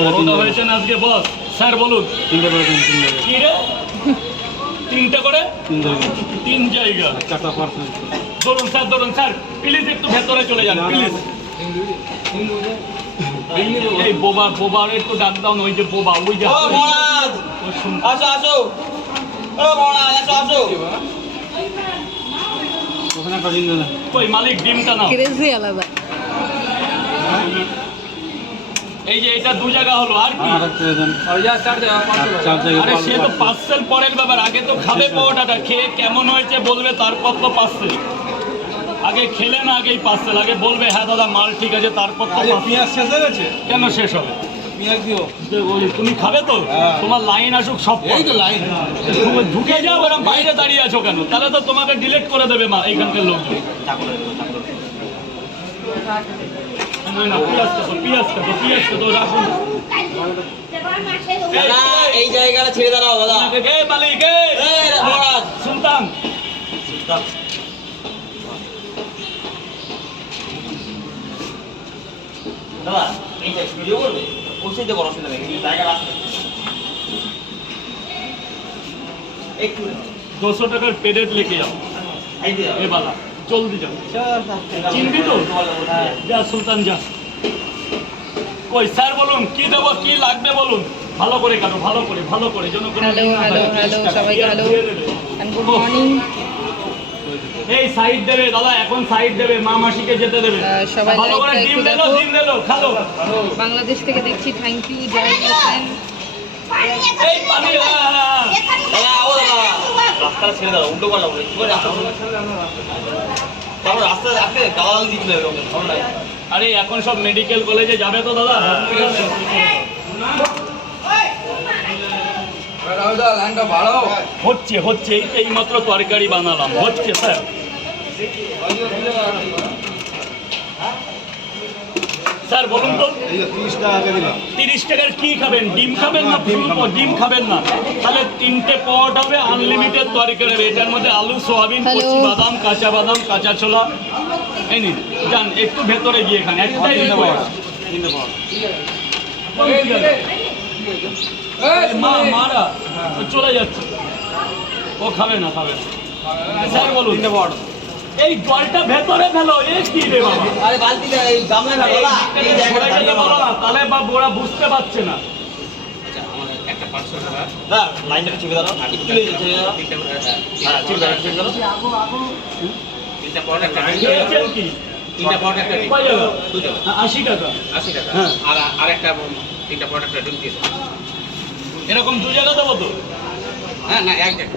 আজকে বস। স্যার বলুন। তিনটে করে তিনটে করে তিন জায়গা। চারটা পার্সেন্ট। ধরুন স্যার ধরুন স্যার প্লিজ একটু ভেতরে চলে যান প্লিজ এই বোবা বোবার একটু ডাক দাও না, ওই যে বোবা ওই যে আসো আসো। ও মহারাজ আসো আসো। ওখানে একটা দিন। দেন মালিক ডিমটা নাও। ক্রেজি আলাদা। এই যে এটা দু জায়গা হলো আর কি? আর সে তো পার্সেল পরের ব্যাপার। আগে তো খাবে পরোটাটা খেয়ে কেমন হয়েছে বলবে তারপর তো পার্সেল আগে খেলে না আগেই পার্সেল আগে বলবে হ্যাঁ দাদা মাল ঠিক আছে তারপর তো। পেঁয়াজ শেষ হয়ে গেছে? কেন শেষ হবে? তুমি খাবে তো? হ্যাঁ। তোমার লাইন আসুক সব তো লাইন তুমি ঢুকে যাও এরকম বাইরে দাঁড়িয়ে আছো কেন? তাহলে তো তোমাকে ডিলিট করে দেবে মা এইখানকার লোক এই জায়গাটা ছেড়ে দাঁড়াও দাদা। এই দাদা যে ভিডিও করবে জায়গা রাস্তা একটু দুশো টাকার পেডেট লেকে যাও এই বালা জলদি যাও। চিনবি তো? যা সুলতান যা। কই স্যার বলুন কি দেবো কি লাগবে বলুন? ভালো করে কাটো ভালো করে ভালো করে যেন হ্যালো হ্যালো হ্যালো সবাইকে হ্যালো। দিয়ে দেবে। অ্যান্ড গুড মর্নিং এই সাইড দেবে দাদা এখন সাইড দেবে মা মাসিকে যেতে দেবে। সবাই ভালো করে ডিম দিলো। ডিম দিলো খালো। বাংলাদেশ থেকে দেখছি থ্যাংক ইউ জয় হোসেন এই পানি হ্যাঁ, হ্যাঁ, হ্যাঁ। দাদা ও দাদা রাস্তাটা ছেড়ে দাও উল্টো পাল্টা করে কি করে রাস্তা তারপর রাস্তা রাখতে হবে ওকে আরে এখন সব মেডিকেল কলেজে যাবে তো দাদা? হচ্ছে হচ্ছে এই এই মাত্র তরকারি বানালাম। হচ্ছে স্যার স্যার বলুন তো। তিরিশ টাকা আগে দিলাম। তিরিশ টাকার কি খাবেন? ডিম খাবেন না ডিম খাবেন না? তাহলে তিনটে পট হবে আনলিমিটেড তরকারি হবে। এটার মধ্যে আলু সোয়াবিন কচি বাদাম কাঁচা বাদাম কাঁচা ছোলা। এই নিন যান একটু ভেতরে গিয়ে খান। একটাই মা মারা ও চলে যাচ্ছে। ও খাবে না খাবে না। স্যার বলুন। তিনটে পাওয়া এই জলটা ভেতরে ফেলো এ কি রে বাবা? আরে বালতিটা এই গামলায় না এই এই জায়গাটা বলো না তাহলে বা ওরা বুঝতে পারছে না। না লাইনটা ছেড়ে দাও। একটু দাও। হ্যাঁ দাও দাও। খেয়েছেন কি তিনটা পরোটা একটা ডিম কয় টাকা? দুটো। আশি টাকা। আশি টাকা। হ্যাঁ। আর আর একটা তিনটা একটা ডিম দিয়ে দাও। এরকম দু জায়গা দেবো তো? হ্যাঁ না এক জায়গা।